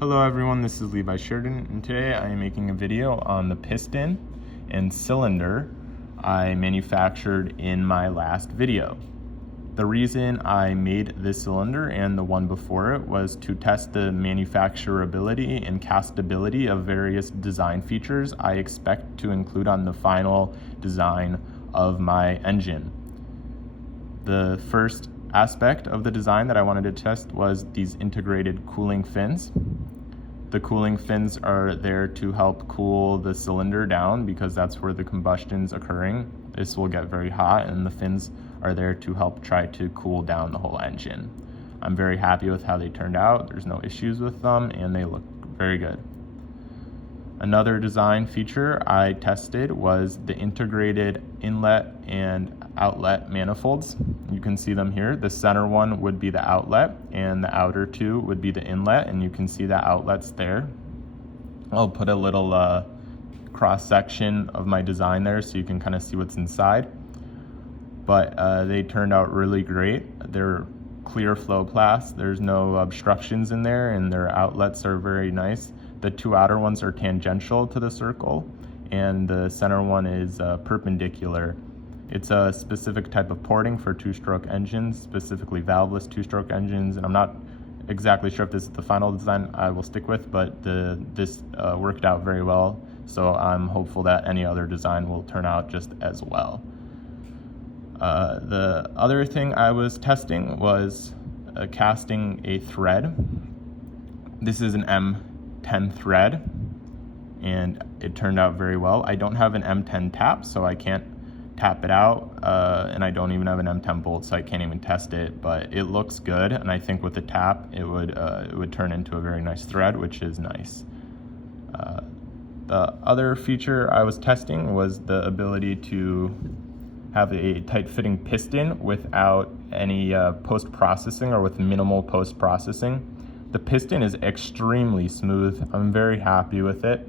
Hello everyone, this is Levi Sheridan, and today I am making a video on the piston and cylinder I manufactured in my last video. The reason I made this cylinder and the one before it was to test the manufacturability and castability of various design features I expect to include on the final design of my engine. The first aspect of the design that I wanted to test was these integrated cooling fins. The cooling fins are there to help cool the cylinder down because that's where the combustion's occurring. This will get very hot, and the fins are there to help try to cool down the whole engine. I'm very happy with how they turned out. There's no issues with them, and they look very good. Another design feature I tested was the integrated inlet and outlet manifolds. You can see them here. The center one would be the outlet, and the outer two would be the inlet, and you can see the outlets there. I'll put a little cross section of my design there so you can kind of see what's inside. But they turned out really great. They're clear flow-plast. There's no obstructions in there, and their outlets are very nice. The two outer ones are tangential to the circle, and the center one is perpendicular. It's a specific type of porting for two-stroke engines, specifically valveless two-stroke engines, and I'm not exactly sure if this is the final design I will stick with, but this worked out very well, so I'm hopeful that any other design will turn out just as well. The other thing I was testing was casting a thread. This is an M10 thread, and it turned out very well. I don't have an M10 tap, so I can't tap it out, and I don't even have an M10 bolt, so I can't even test it, but it looks good, and I think with the tap it would turn into a very nice thread, which is nice. The other feature I was testing was the ability to have a tight-fitting piston without any post-processing, or with minimal post-processing. The piston is extremely smooth. I'm very happy with it.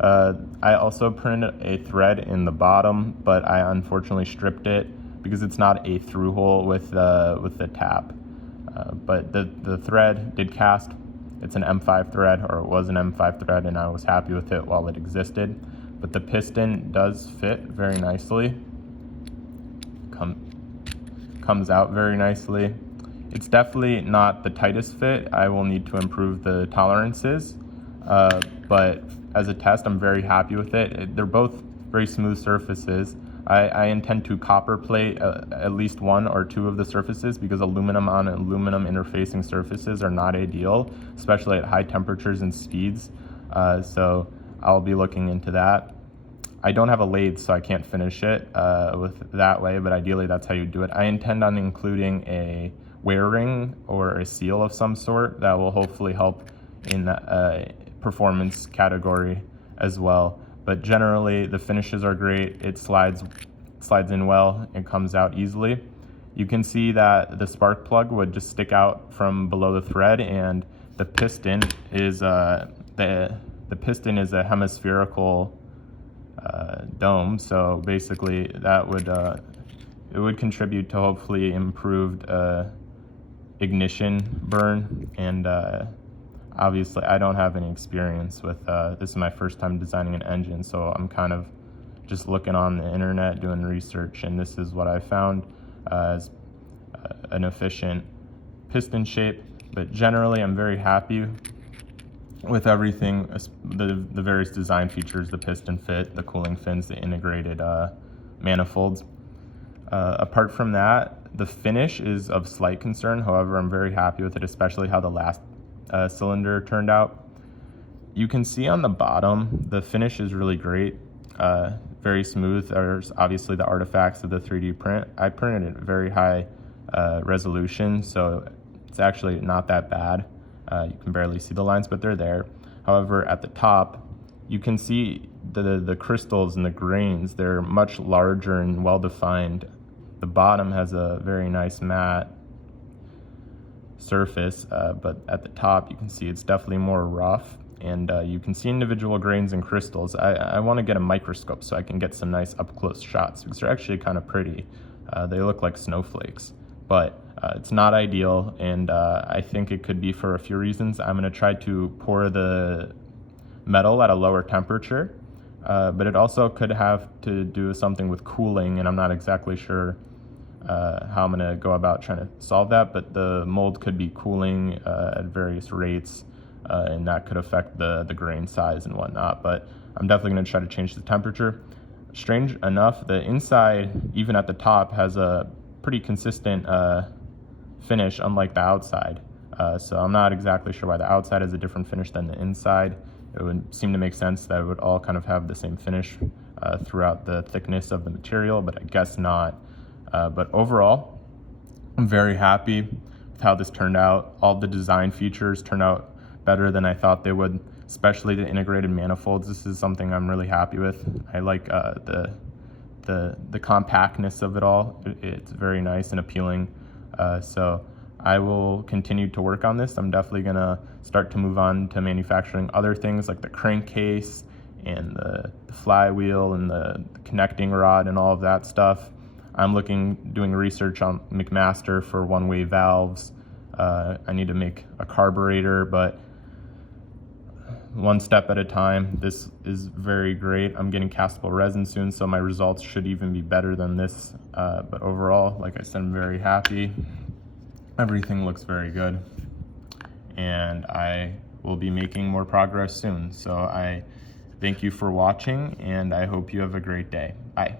I also printed a thread in the bottom, but I unfortunately stripped it because it's not a through hole with the tap. But the thread did cast. It's an M5 thread, or it was an M5 thread, and I was happy with it while it existed. But the piston does fit very nicely. Comes out very nicely. It's definitely not the tightest fit. I will need to improve the tolerances, but as a test, I'm very happy with it. They're both very smooth surfaces. I intend to copper plate at least one or two of the surfaces because aluminum on aluminum interfacing surfaces are not ideal, especially at high temperatures and speeds. So I'll be looking into that. I don't have a lathe, so I can't finish it with that way, but ideally that's how you do it. I intend on including a wear ring or a seal of some sort that will hopefully help in the performance category as well. But generally the finishes are great. It slides in well, it comes out easily. You can see that the spark plug would just stick out from below the thread, and the piston is the piston is a hemispherical dome, so basically that would it would contribute to hopefully improved ignition burn, and obviously I don't have any experience with this is my first time designing an engine, so I'm kind of just looking on the internet doing research, and this is what I found as an efficient piston shape. But generally I'm very happy with everything, the various design features, the piston fit, the cooling fins, the integrated manifolds. Apart from that, the finish is of slight concern. However, I'm very happy with it, especially how the last cylinder turned out. You can see on the bottom, the finish is really great, very smooth. There's obviously the artifacts of the 3D print. I printed at very high resolution, so it's actually not that bad. You can barely see the lines, but they're there. However, at the top, you can see the crystals and the grains. They're much larger and well-defined. The bottom has a very nice matte surface, but at the top, you can see it's definitely more rough, and you can see individual grains and crystals. I want to get a microscope so I can get some nice up-close shots because they're actually kind of pretty. They look like snowflakes. But It's not ideal, and I think it could be for a few reasons. I'm going to try to pour the metal at a lower temperature, but it also could have to do something with cooling, and I'm not exactly sure how I'm going to go about trying to solve that, but the mold could be cooling at various rates, and that could affect the grain size and whatnot, but I'm definitely going to try to change the temperature. Strange enough, the inside, even at the top, has a pretty consistent finish, unlike the outside. So I'm not exactly sure why the outside has a different finish than the inside. It would seem to make sense that it would all kind of have the same finish throughout the thickness of the material, but I guess not. But overall, I'm very happy with how this turned out. All the design features turned out better than I thought they would, especially the integrated manifolds. This is something I'm really happy with. I like the compactness of it all. It's very nice and appealing. So I will continue to work on this. I'm definitely gonna start to move on to manufacturing other things like the crankcase and the flywheel and the connecting rod and all of that stuff. I'm doing research on McMaster for one-way valves. I need to make a carburetor, but one step at a time. This is very great. I'm getting castable resin soon, so my results should even be better than this. But overall, like I said, I'm very happy. Everything looks very good, and I will be making more progress soon. So I thank you for watching, and I hope you have a great day. Bye.